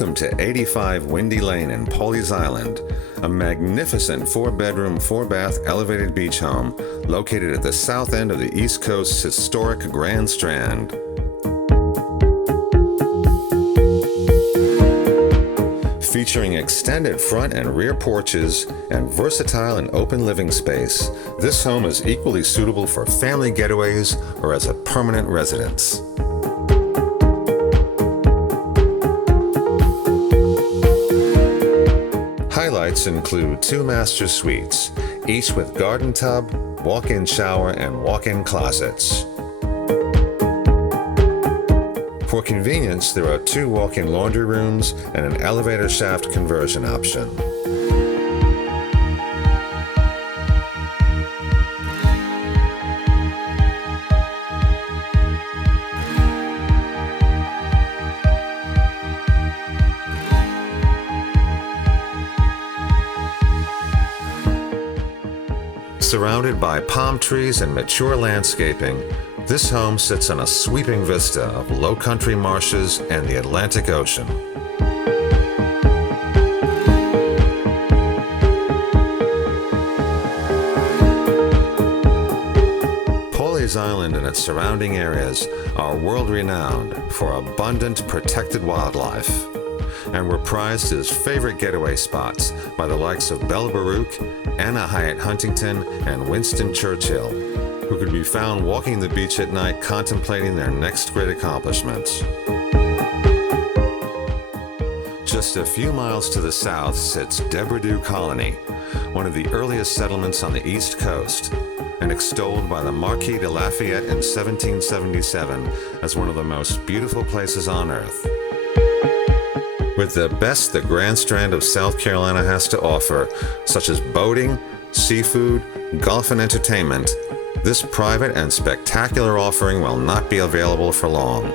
Welcome to 85 Windy Lane in Pawleys Island, a magnificent 4-bedroom, 4-bath elevated beach home located at the south end of the East Coast's historic Grand Strand. Featuring extended front and rear porches and versatile and open living space, this home is equally suitable for family getaways or as a permanent residence. Highlights include 2 master suites, each with garden tub, walk-in shower, and walk-in closets. For convenience, there are 2 walk-in laundry rooms and an elevator shaft conversion option. Surrounded by palm trees and mature landscaping, this home sits on a sweeping vista of low-country marshes and the Atlantic Ocean. Pawleys Island and its surrounding areas are world-renowned for abundant protected wildlife, and were prized as favorite getaway spots by the likes of Belle Baruch, Anna Hyatt Huntington, and Winston Churchill, who could be found walking the beach at night contemplating their next great accomplishments. Just a few miles to the south sits Debrideau Colony, one of the earliest settlements on the East Coast, and extolled by the Marquis de Lafayette in 1777 as one of the most beautiful places on earth. With the best the Grand Strand of South Carolina has to offer, such as boating, seafood, golf, and entertainment, this private and spectacular offering will not be available for long.